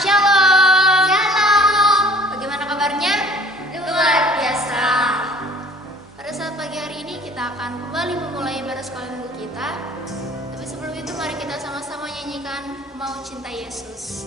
Shalom. Shalom. Bagaimana kabarnya? Luar biasa. Pada saat pagi hari ini kita akan kembali memulai ibadah sekolah minggu kita. Tapi sebelum itu mari kita sama-sama nyanyikan Mau Cinta Yesus.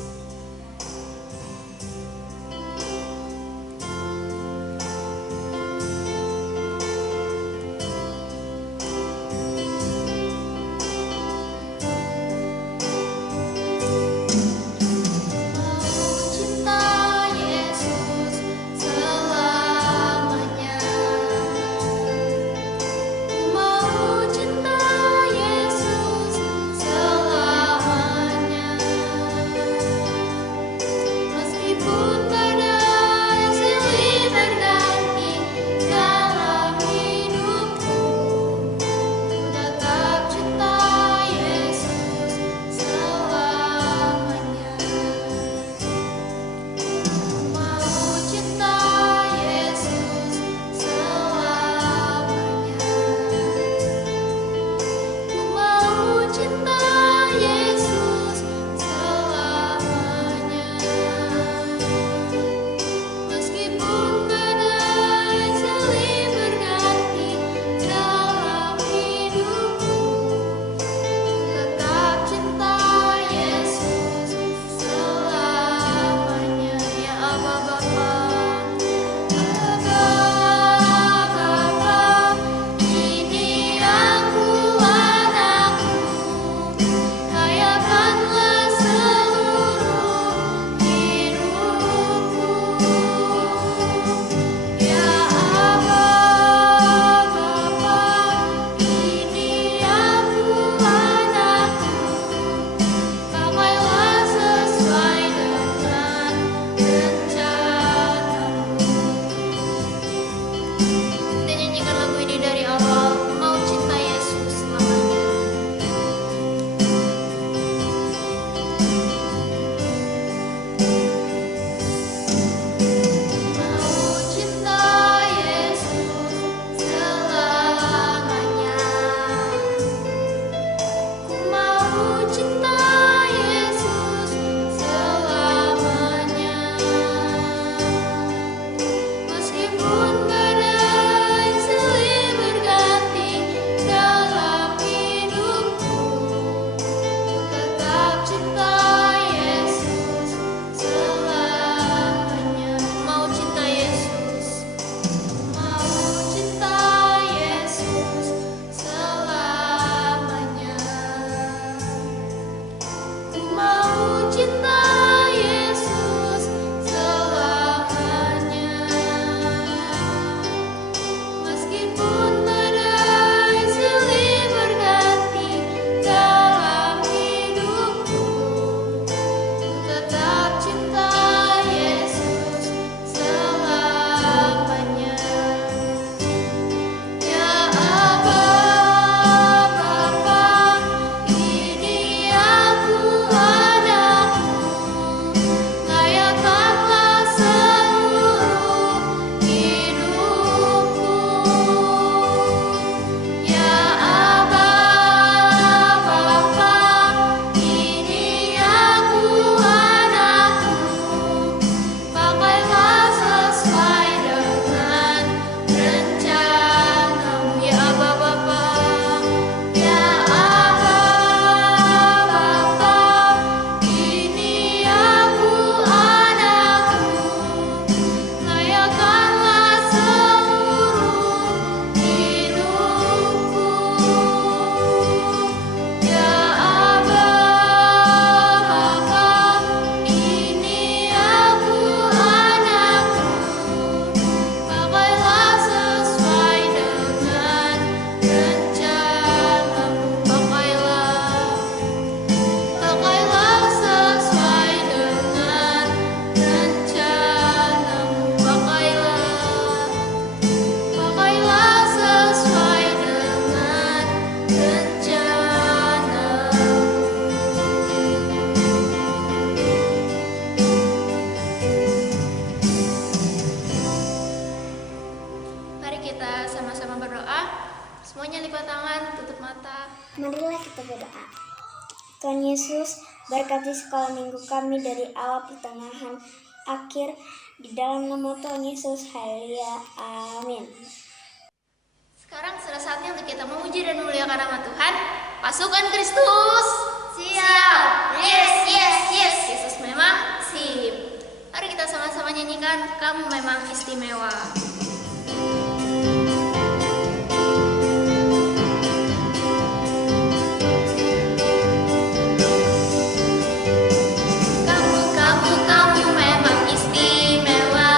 Marilah kita berdoa. Tuhan Yesus, Berkati sekolah minggu kami dari awal pertengahan akhir, di dalam nama Tuhan Yesus. Haleluya. Amin. Sekarang sudah saatnya untuk kita memuji dan memuliakan nama Tuhan. Pasukan Kristus, Siap. Yes, yes, yes. Yesus memang sip. Mari kita sama-sama nyanyikan Kamu Memang Istimewa. Kamu memang istimewa,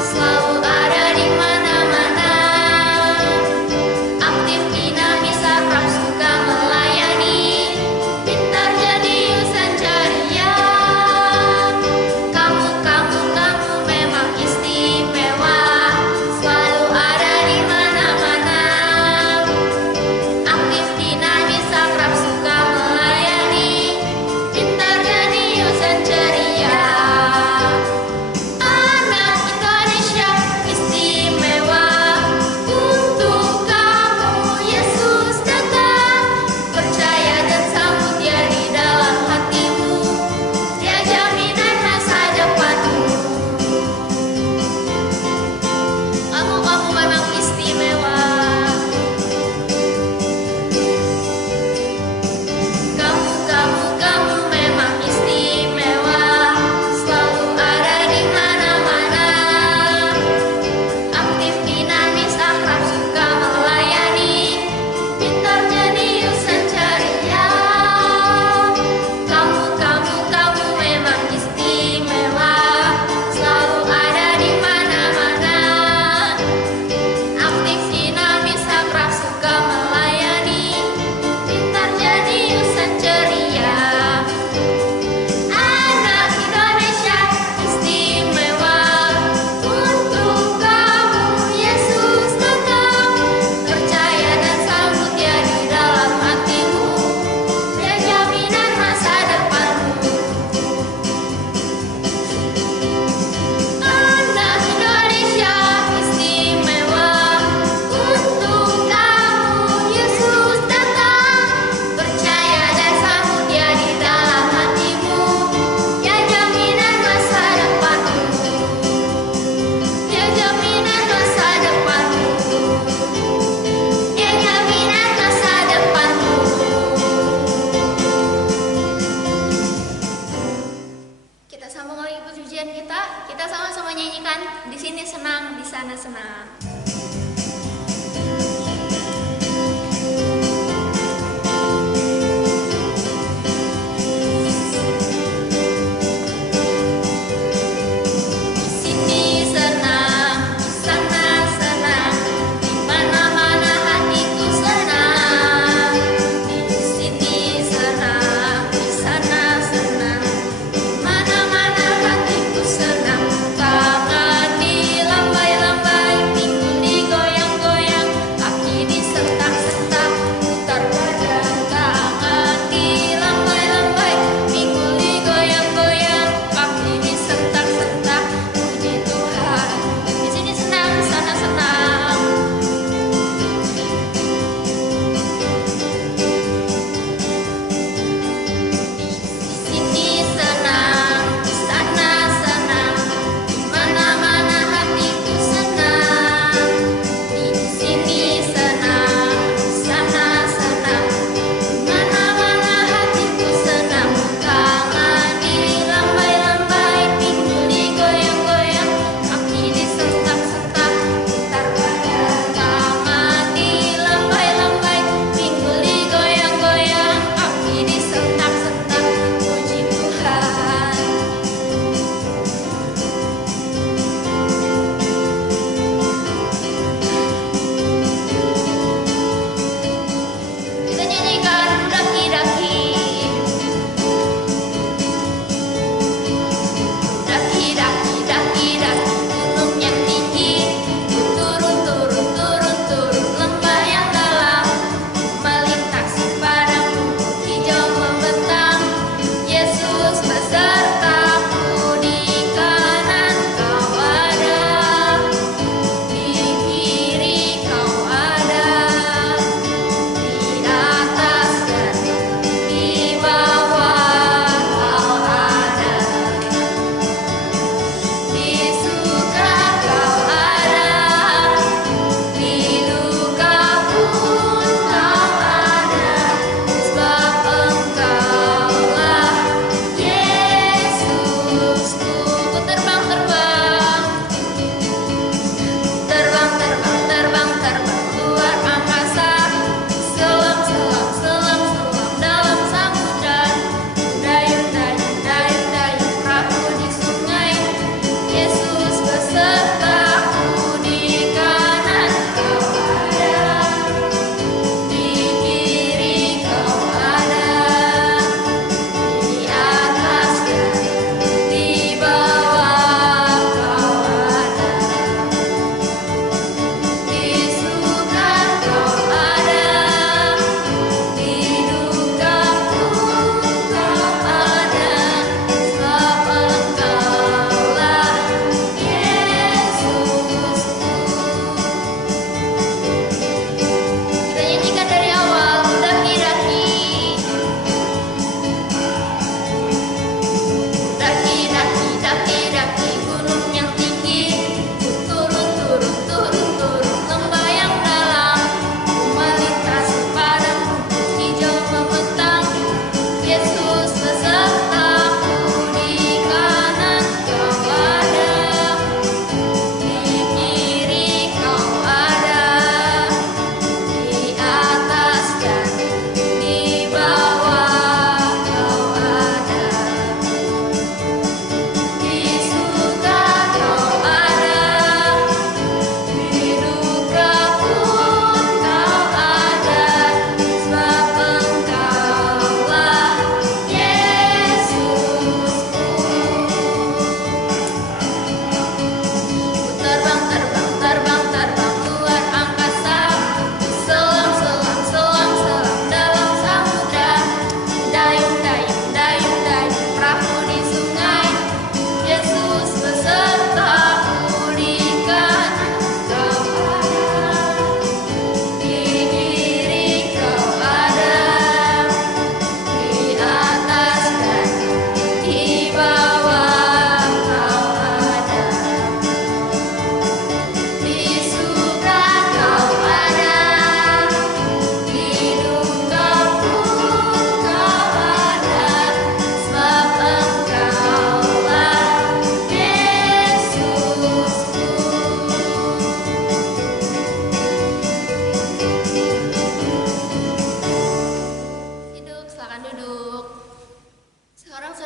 selalu ada di mana-mana. Aktif, dinamis, akrab, suka melayani, pintar, jenius, dan ceria. Kamu memang istimewa, selalu ada di mana-mana. Aktif, dinamis, akrab, suka melayani, pintar, jenius, dan ceria. Anak Indonesia istimewa, untuk kamu Yesus datang. Percaya dan sambut Dia di dalam hatimu, Dia jaminan masa depanmu. Kamu memang istimewa. Kamu memang istimewa, selalu ada di mana-mana. Aktif, dinamis, akrab, suka melayani, pintar, jenius, dan ceria. Kamu memang istimewa, selalu ada di mana-mana. Aktif, dinamis, akrab, suka melayani, pintar, jenius, dan ceria. Anak Indonesia istimewa, untuk kamu Yesus datang. Percaya dan sambut Dia di dalam hatimu, Dia jaminan masa depanmu. Anak Indonesia istimewa, untuk kamu Yesus datang. Percaya dan sambut Dia di dalam hatimu, Dia jaminan masa depanmu. Dia jaminan masa depanmu. Dia jaminan masa depanmu. Kita sambung lagi pujian kita. Kita sama-sama nyanyikan Di Sini Senang, Di Sana Senang. Di sini senang, di sana senang, di mana-mana hatiku senang. Di sini senang, di sana senang, di mana-mana hatiku senang. Tangan dilambai-lambai, minggu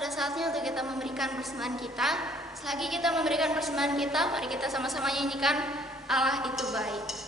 sudah saatnya untuk kita memberikan persembahan kita. Selagi kita memberikan persembahan kita, mari kita sama-sama nyanyikan Allah itu baik.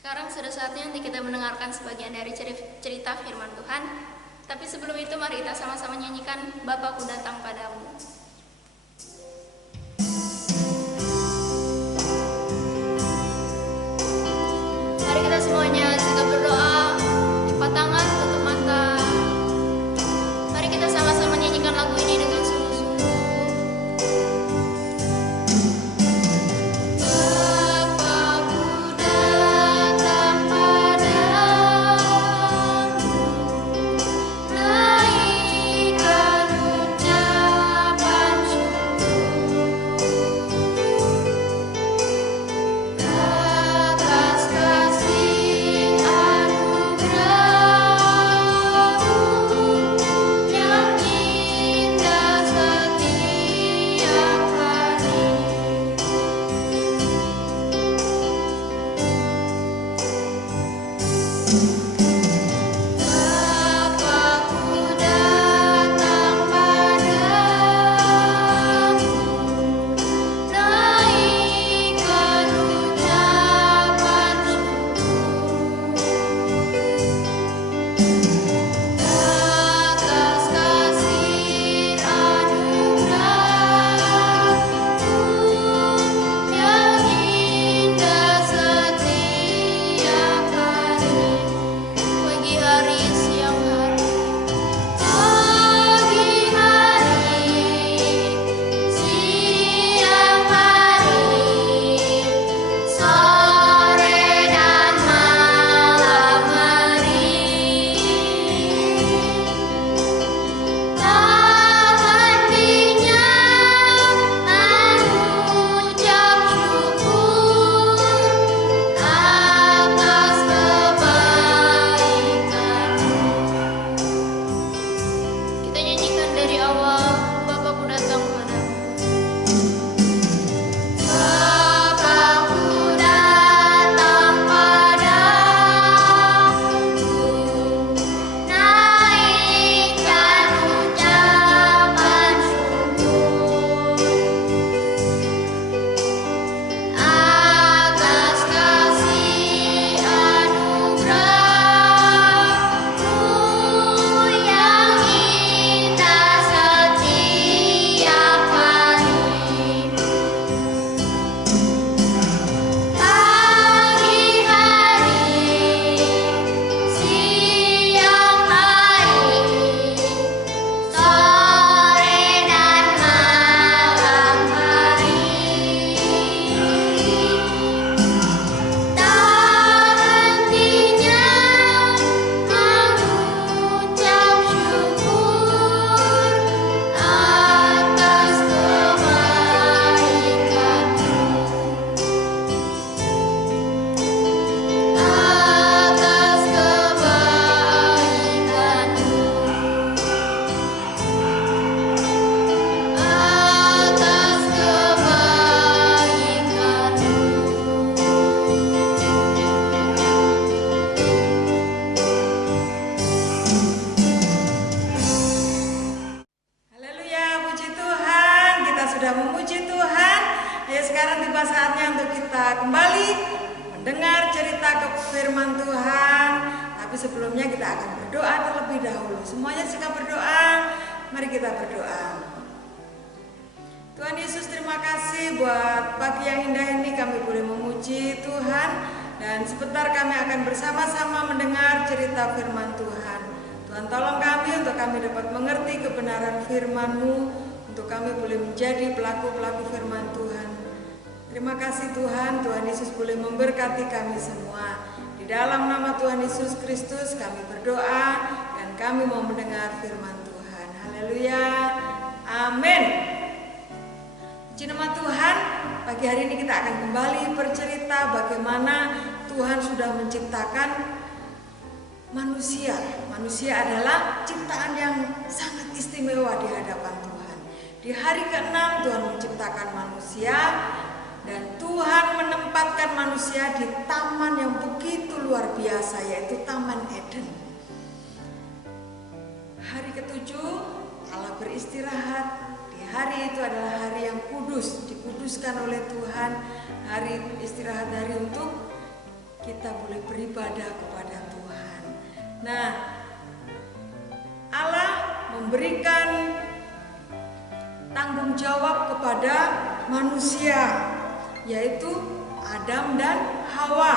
Sekarang sudah saatnya nanti kita mendengarkan sebagian dari cerita firman Tuhan. Tapi sebelum itu mari kita sama-sama nyanyikan Bapakku Datang Padamu. Mari kita semuanya juga berdoa, lipat tangan, tutup mata. Mari kita sama-sama nyanyikan lagu ini dengan sungguh-sungguh. Naikkan hujan sudah memuji Tuhan. Ayo sekarang tiba saatnya untuk kita kembali mendengar cerita firman Tuhan. Tapi sebelumnya kita akan berdoa terlebih dahulu. Semuanya sikap berdoa. Mari kita berdoa. Tuhan Yesus, terima kasih buat pagi yang indah ini kami boleh memuji Tuhan. Dan sebentar kami akan bersama-sama mendengar cerita firman Tuhan. Tuhan tolong kami untuk kami dapat mengerti kebenaran firman-Mu, untuk kami boleh menjadi pelaku-pelaku firman Tuhan. Terima kasih Tuhan, Tuhan Yesus boleh memberkati kami semua. Di dalam nama Tuhan Yesus Kristus kami berdoa dan kami mau mendengar firman Tuhan. Haleluya, amin. Puji nama Tuhan, pagi hari ini kita akan kembali bercerita bagaimana Tuhan sudah menciptakan manusia. Manusia adalah ciptaan yang sangat istimewa di hadapan Tuhan. Di hari ke-6 Tuhan menciptakan manusia dan Tuhan menempatkan manusia di taman yang begitu luar biasa, yaitu Taman Eden. Hari ke-7 Allah beristirahat. Hari itu adalah hari yang kudus, dikuduskan oleh Tuhan. Hari istirahat, hari untuk kita boleh beribadah kepada Tuhan. Nah, Allah memberikan tanggung jawab kepada manusia, yaitu Adam dan Hawa,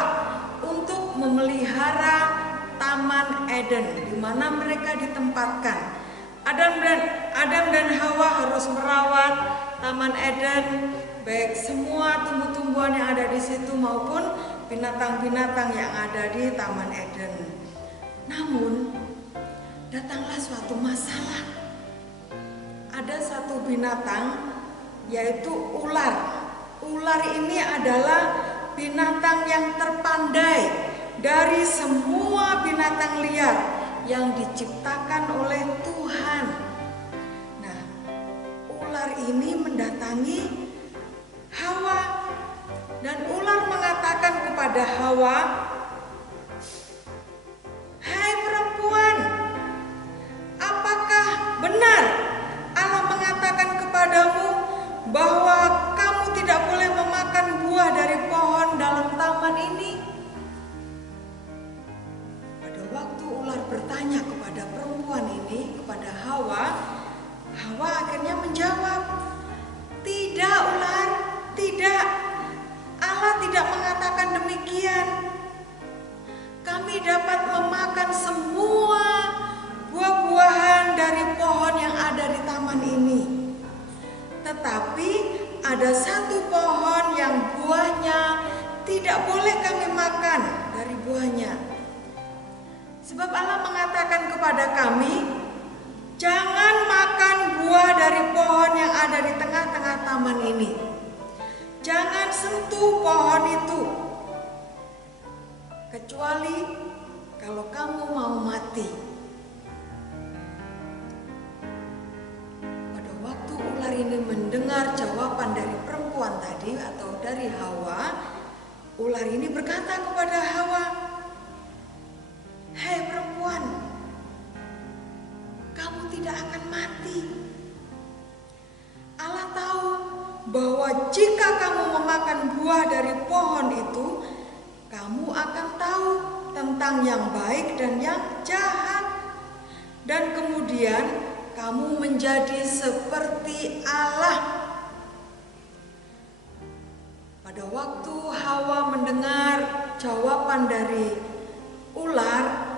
untuk memelihara Taman Eden di mana mereka ditempatkan. Adam dan Hawa harus merawat Taman Eden, baik semua tumbuh-tumbuhan yang ada di situ maupun binatang-binatang yang ada di Taman Eden. Namun, datanglah suatu masalah. Ada satu binatang, yaitu ular. Ular ini adalah binatang yang terpandai dari semua binatang liar yang diciptakan oleh Tuhan. Nah, ular ini mendatangi Hawa dan ular mengatakan kepada Hawa, "Hai perempuan, apakah benar Allah mengatakan kepadamu bahwa kamu tidak boleh memakan buah dari pohon dalam taman ini?" Waktu ular bertanya kepada perempuan ini, kepada Hawa, Hawa akhirnya menjawab, "Tidak ular, tidak. Allah tidak mengatakan demikian. Kami dapat memakan semua buah-buahan dari pohon yang ada di taman ini. Tetapi ada satu pohon yang buahnya tidak boleh kami makan dari buahnya. Sebab Allah mengatakan kepada kami, jangan makan buah dari pohon yang ada di tengah-tengah taman ini. Jangan sentuh pohon itu, kecuali kalau kamu mau mati." Pada waktu ular ini mendengar jawaban dari perempuan tadi atau dari Hawa, ular ini berkata kepada Hawa, "Hei perempuan, kamu tidak akan mati. Allah tahu bahwa jika kamu memakan buah dari pohon itu, kamu akan tahu tentang yang baik dan yang jahat. Dan kemudian kamu menjadi seperti Allah." Pada waktu Hawa mendengar jawaban dari ular,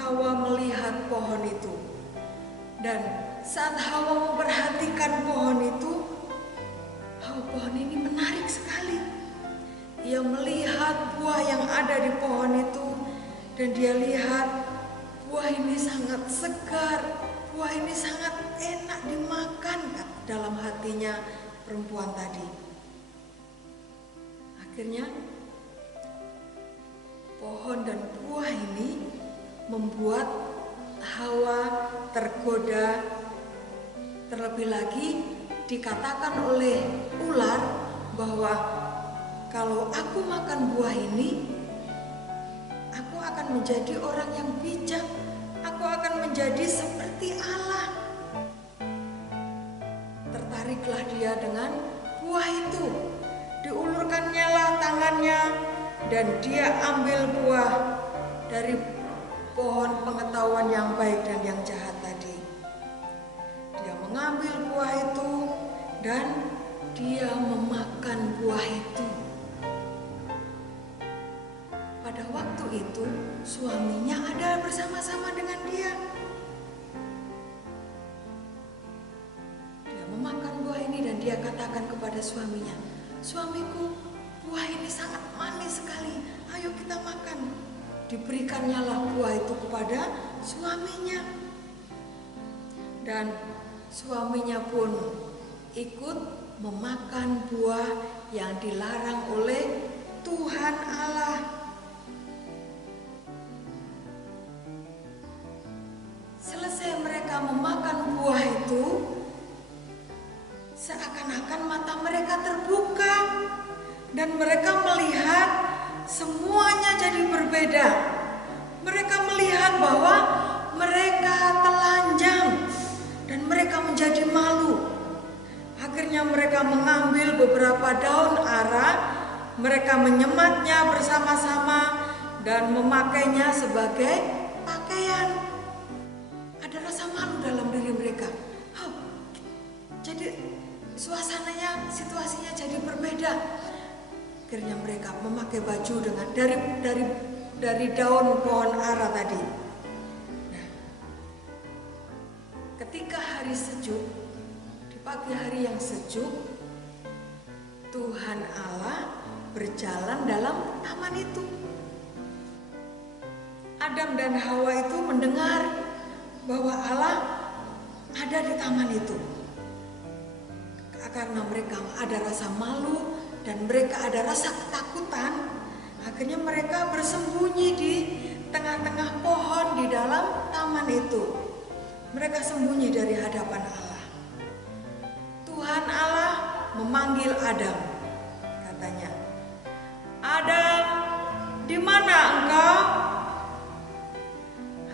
Hawa melihat pohon itu. Dan saat Hawa memperhatikan pohon itu, pohon ini menarik sekali. Ia melihat buah yang ada di pohon itu, dan dia lihat buah ini sangat segar, buah ini sangat enak dimakan, dalam hatinya perempuan tadi. Akhirnya pohon dan buah ini membuat Hawa tergoda. Terlebih lagi dikatakan oleh ular bahwa kalau aku makan buah ini, aku akan menjadi orang yang bijak, aku akan menjadi seperti Allah. tertariklah dia dengan buah itu. Diulurkannya lah tangannya dan dia ambil buah dari pohon pengetahuan yang baik dan yang jahat tadi. Dia mengambil buah itu dan dia memakan buah itu. Pada waktu itu suaminya ada bersama-sama dengan dia. Dia memakan buah ini dan dia katakan kepada suaminya, "Suamiku, buah ini sangat manis sekali, ayo kita makan." Diberikannya lah buah itu kepada suaminya. Dan suaminya pun ikut memakan buah yang dilarang oleh Tuhan Allah. Selesai mereka memakan buah itu, seakan-akan mata mereka terbuka dan mereka melihat semuanya jadi berbeda. Mereka melihat bahwa mereka telanjang dan mereka menjadi malu. Akhirnya mereka mengambil beberapa daun ara, mereka menyematnya bersama-sama dan memakainya sebagai pakaian. Ada rasa malu dalam diri mereka. Jadi suasananya, situasinya jadi berbeda. Akhirnya mereka memakai baju dengan dari daun pohon ara tadi. Nah, ketika hari sejuk, di pagi hari yang sejuk, Tuhan Allah berjalan dalam taman itu. Adam dan Hawa itu mendengar bahwa Allah ada di taman itu. Karena mereka ada rasa malu dan mereka ada rasa ketakutan, akhirnya mereka bersembunyi di tengah-tengah pohon di dalam taman itu. Mereka sembunyi dari hadapan Allah. Tuhan Allah memanggil Adam, katanya, "Adam, di mana engkau?"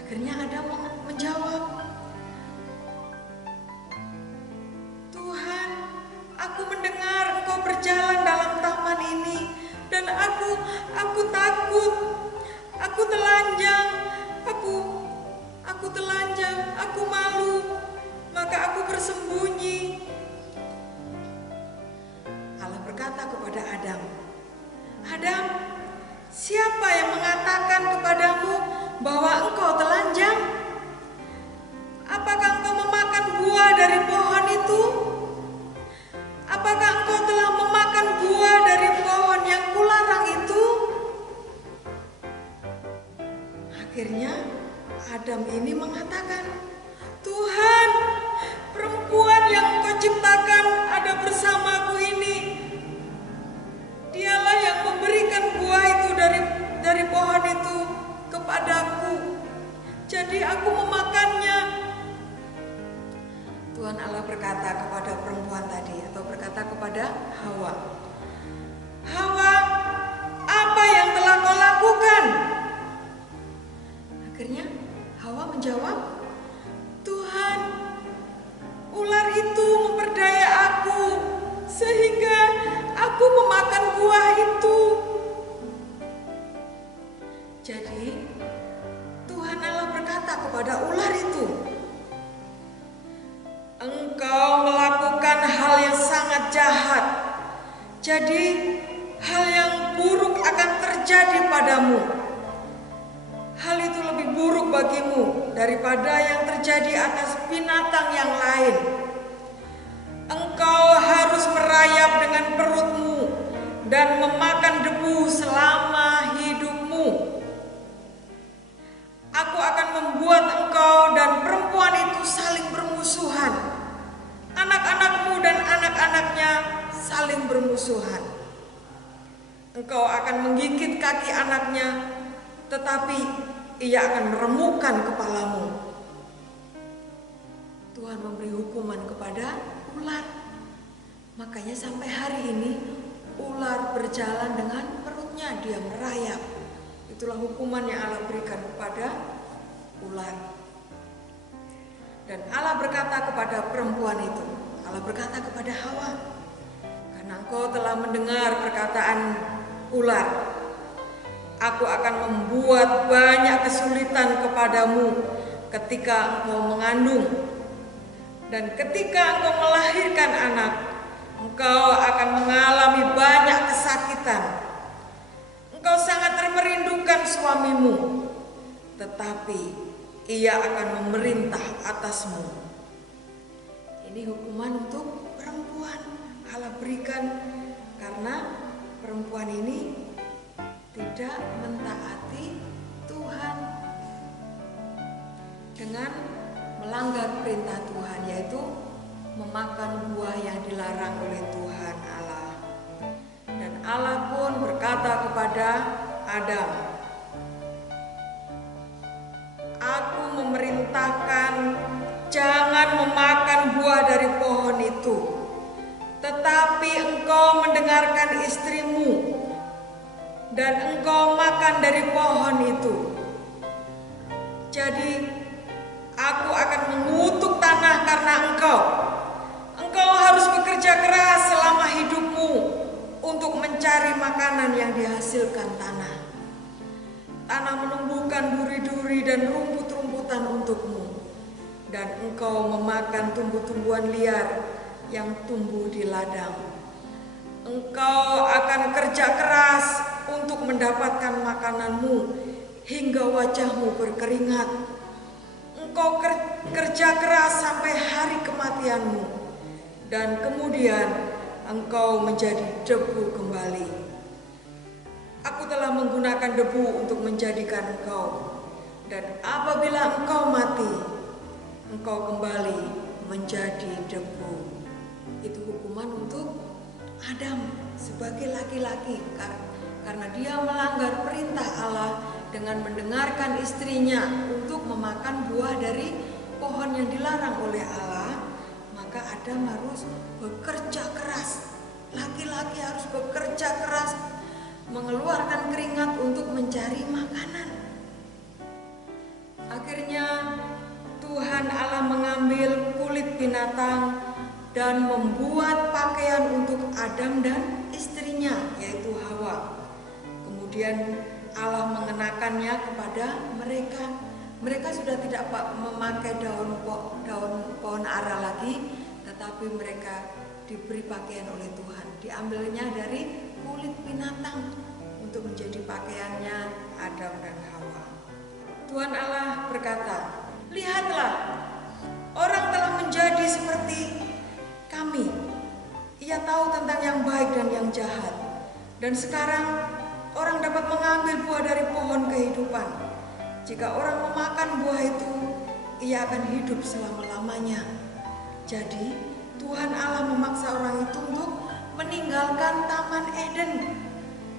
Akhirnya Adam menjawab, "Tuhan, aku mendengar engkau berjalan dalam taman ini dan aku takut. Aku telanjang, aku telanjang, aku malu, maka aku bersembunyi." Allah berkata kepada Adam, "Adam, siapa yang mengatakan kepadamu bahwa engkau telanjang? Apakah engkau memakan buah dari pohon itu? Apakah engkau telah memakan buah dari pohon yang kularang itu?" Akhirnya Adam ini mengatakan, "Tuhan, perempuan yang engkau ciptakan ada bersamaku ini. Dialah yang memberikan buah itu dari pohon itu kepadaku. Jadi aku memakannya." Tuhan Allah berkata kepada perempuan tadi, atau berkata kepada Hawa, "Hawa, apa yang telah kau lakukan?" Akhirnya Hawa menjawab, "Tuhan, ular itu memperdaya aku sehingga aku memakan buah itu." Jadi Tuhan Allah berkata kepada ular itu, "Engkau melakukan hal yang sangat jahat. Jadi hal yang buruk akan terjadi padamu. Hal itu lebih buruk bagimu daripada yang terjadi atas binatang yang lain. Engkau harus merayap dengan perutmu dan memakan debu selama hidupmu. Aku akan membuat engkau dan perempuan itu saling bermusuhan. Anak-anakmu dan anak-anaknya saling bermusuhan. Engkau akan menggigit kaki anaknya, tetapi ia akan meremukkan kepalamu." Tuhan memberi hukuman kepada ular. Makanya sampai hari ini ular berjalan dengan perutnya, dia merayap. Itulah hukuman yang Allah berikan kepada ular. Dan Allah berkata kepada perempuan itu, Allah berkata kepada Hawa, karena engkau telah mendengar perkataan ular, aku akan membuat banyak kesulitan kepadamu ketika engkau mengandung. Dan ketika engkau melahirkan anak, engkau akan mengalami banyak kesakitan. Engkau sangat merindukan suamimu, tetapi ia akan memerintah atasmu. Ini hukuman untuk perempuan Allah berikan karena perempuan ini tidak mentaati Tuhan dengan melanggar perintah Tuhan, yaitu memakan buah yang dilarang oleh Tuhan Allah. Dan Allah pun berkata kepada Adam, aku memerintahkan jangan memakan buah dari pohon itu, tetapi engkau mendengarkan istrimu dan engkau makan dari pohon itu. Jadi aku akan mengutuk tanah karena engkau. Engkau harus bekerja keras selama hidupmu untuk mencari makanan yang dihasilkan tanah. Tanah menumbuhkan duri-duri dan rumput-rumputan untukmu, dan engkau memakan tumbuh-tumbuhan liar yang tumbuh di ladang. Engkau akan kerja keras untuk mendapatkan makananmu hingga wajahmu berkeringat. Engkau kerja keras sampai hari kematianmu, dan kemudian engkau menjadi debu kembali. Aku telah menggunakan debu untuk menjadikan engkau, dan apabila engkau mati, engkau kembali menjadi debu. Itu hukuman untuk Adam sebagai laki-laki karena dia melanggar perintah Allah dengan mendengarkan istrinya untuk memakan buah dari pohon yang dilarang oleh Allah. Maka Adam harus bekerja keras. Laki-laki harus bekerja keras, mengeluarkan keringat untuk mencari makanan. Akhirnya Tuhan Allah mengambil kulit binatang dan membuat pakaian untuk Adam dan istrinya, yaitu Hawa. Kemudian Allah mengenakannya kepada mereka. Mereka sudah tidak memakai daun pohon ara lagi, tetapi mereka diberi pakaian oleh Tuhan. Diambilnya dari kulit binatang untuk menjadi pakaiannya Adam dan Hawa. Tuhan Allah berkata, lihatlah, orang telah menjadi seperti kami. Ia tahu tentang yang baik dan yang jahat. Dan sekarang orang dapat mengambil buah dari pohon kehidupan. Jika orang memakan buah itu, ia akan hidup selama-lamanya. Jadi Tuhan Allah memaksa orang itu untuk meninggalkan Taman Eden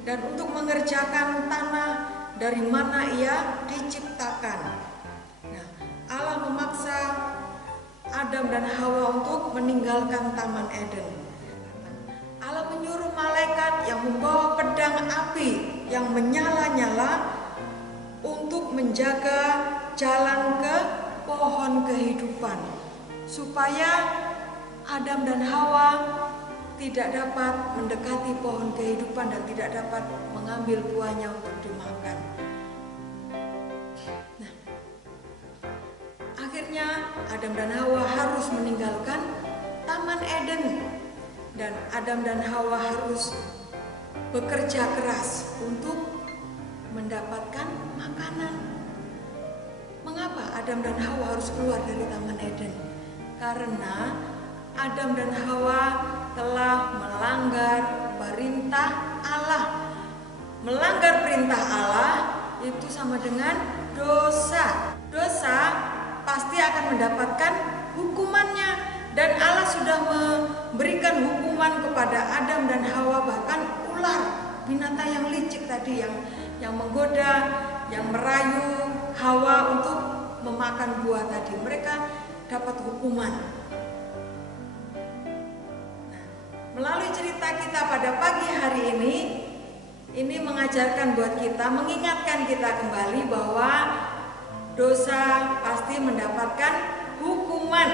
dan untuk mengerjakan tanah dari mana ia diciptakan. Nah, Allah memaksa Adam dan Hawa untuk meninggalkan Taman Eden. Allah menyuruh malaikat yang membawa pedang api yang menyala-nyala untuk menjaga jalan ke pohon kehidupan, supaya Adam dan Hawa tidak dapat mendekati pohon kehidupan dan tidak dapat mengambil buahnya untuk dimakan. Nah, akhirnya Adam dan Hawa harus meninggalkan Taman Eden, dan Adam dan Hawa harus bekerja keras untuk mendapatkan makanan. Mengapa Adam dan Hawa harus keluar dari Taman Eden? Karena Adam dan Hawa telah melanggar perintah Allah. Melanggar perintah Allah itu sama dengan dosa. Dosa pasti akan mendapatkan hukumannya, dan Allah sudah memberikan hukuman kepada Adam dan Hawa, bahkan ular, binatang yang licik tadi yang menggoda, yang merayu Hawa untuk memakan buah tadi. Mereka dapat hukuman. Nah, melalui cerita kita pada pagi hari ini mengajarkan buat kita, mengingatkan kita kembali bahwa dosa pasti mendapatkan hukuman.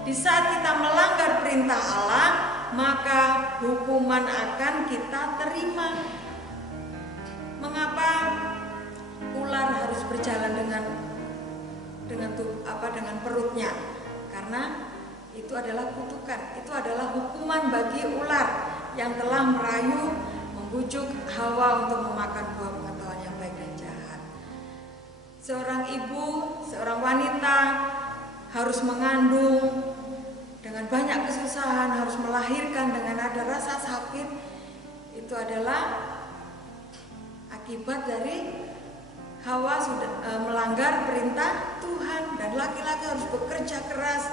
Di saat kita melanggar perintah Allah, maka hukuman akan kita terima. Mengapa ular harus berjalan dengan perutnya? Karena itu adalah kutukan, itu adalah hukuman bagi ular yang telah merayu, membujuk Hawa untuk memakan buah pengetahuan yang baik dan jahat. Seorang ibu, seorang wanita harus mengandung dengan banyak kesusahan, harus melahirkan dengan ada rasa sakit. Itu adalah akibat dari Hawa sudah melanggar perintah Tuhan, dan laki-laki harus bekerja keras,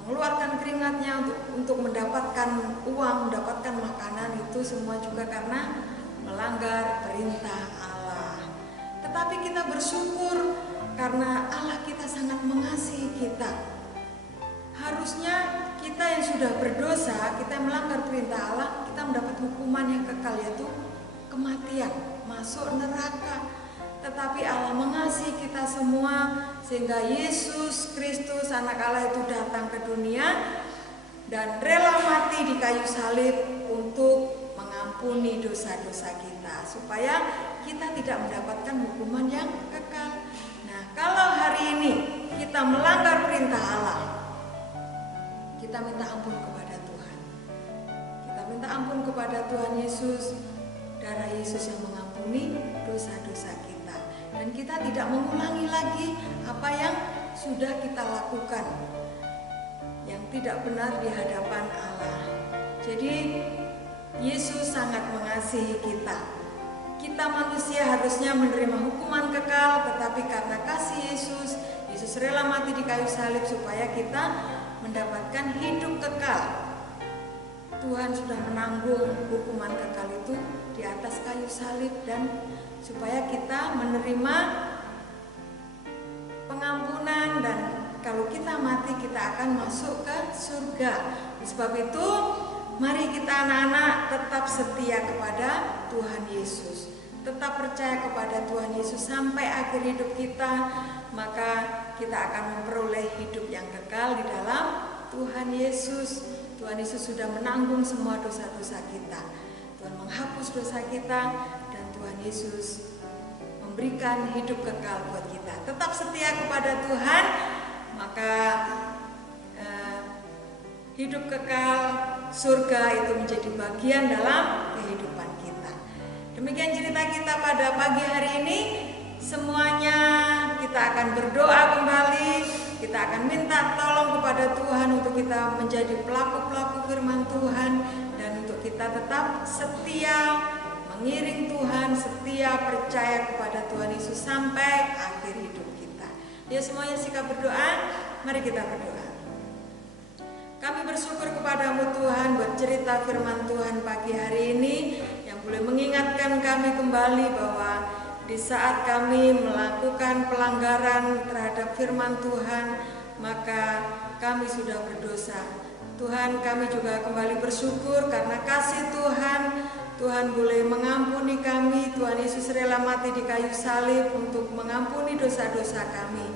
mengeluarkan keringatnya untuk mendapatkan uang, mendapatkan makanan. Itu semua juga karena melanggar perintah Allah. Tetapi kita bersyukur karena Allah kita sangat mengasihi kita. Harusnya kita yang sudah berdosa, kita melanggar perintah Allah, kita mendapat hukuman yang kekal, yaitu kematian, masuk neraka. Tetapi Allah mengasihi kita semua, sehingga Yesus Kristus anak Allah itu datang ke dunia dan rela mati di kayu salib untuk mengampuni dosa-dosa kita, supaya kita tidak mendapatkan hukuman yang kekal. Nah, kalau hari ini kita melanggar perintah Allah, kita minta ampun kepada Tuhan. Kita minta ampun kepada Tuhan Yesus, darah Yesus yang mengampuni dosa-dosa kita. Dan kita tidak mengulangi lagi apa yang sudah kita lakukan yang tidak benar di hadapan Allah. Jadi Yesus sangat mengasihi kita. Kita manusia harusnya menerima hukuman kekal, tetapi karena kasih Yesus, Yesus rela mati di kayu salib supaya kita mendapatkan hidup kekal. Tuhan sudah menanggung hukuman kekal itu di atas kayu salib, dan supaya kita menerima pengampunan, dan kalau kita mati kita akan masuk ke surga. Sebab itu mari kita anak-anak tetap setia kepada Tuhan Yesus, tetap percaya kepada Tuhan Yesus sampai akhir hidup kita, maka kita akan memperoleh hidup yang kekal di dalam Tuhan Yesus. Tuhan Yesus sudah menanggung semua dosa-dosa kita. Tuhan menghapus dosa kita, dan Tuhan Yesus memberikan hidup kekal buat kita. Tetap setia kepada Tuhan, maka hidup kekal surga itu menjadi bagian dalam kehidupan kita. Demikian cerita kita pada pagi hari ini. Semuanya kita akan berdoa kembali. Kita akan minta tolong kepada Tuhan untuk kita menjadi pelaku-pelaku firman Tuhan, dan untuk kita tetap setia mengiring Tuhan, setia percaya kepada Tuhan Yesus sampai akhir hidup kita. Ya, semuanya sikap berdoa. Mari kita berdoa. Kami bersyukur kepadamu Tuhan buat cerita firman Tuhan pagi hari ini yang boleh mengingatkan kami kembali bahwa di saat kami melakukan pelanggaran terhadap firman Tuhan, maka kami sudah berdosa. Tuhan, kami juga kembali bersyukur karena kasih Tuhan. Tuhan boleh mengampuni kami. Tuhan Yesus rela mati di kayu salib untuk mengampuni dosa-dosa kami.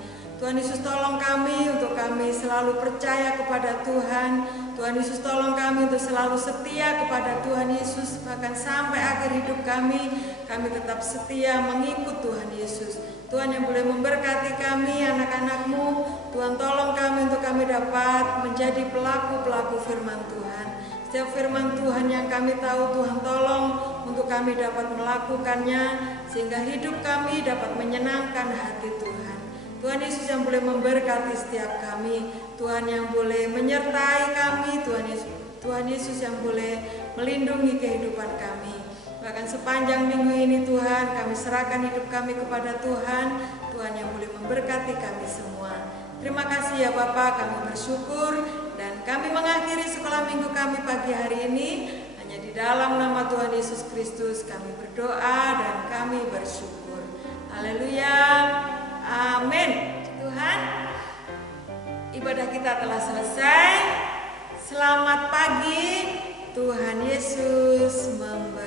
Tuhan Yesus tolong kami untuk kami selalu percaya kepada Tuhan. Tuhan Yesus tolong kami untuk selalu setia kepada Tuhan Yesus. Bahkan sampai akhir hidup kami tetap setia mengikut Tuhan Yesus. Tuhan yang boleh memberkati kami, anak-anak-Mu. Tuhan tolong kami untuk kami dapat menjadi pelaku-pelaku firman Tuhan. Setiap firman Tuhan yang kami tahu, Tuhan tolong untuk kami dapat melakukannya, sehingga hidup kami dapat menyenangkan hati Tuhan. Tuhan Yesus yang boleh memberkati setiap kami, Tuhan yang boleh menyertai kami, Tuhan Yesus yang boleh melindungi kehidupan kami. Bahkan sepanjang minggu ini Tuhan, kami serahkan hidup kami kepada Tuhan, Tuhan yang boleh memberkati kami semua. Terima kasih ya Bapa, kami bersyukur, dan kami mengakhiri sekolah minggu kami pagi hari ini. Hanya di dalam nama Tuhan Yesus Kristus kami berdoa dan kami bersyukur. Haleluya. Amin. Tuhan, ibadah kita telah selesai. Selamat pagi. Tuhan Yesus memberkati.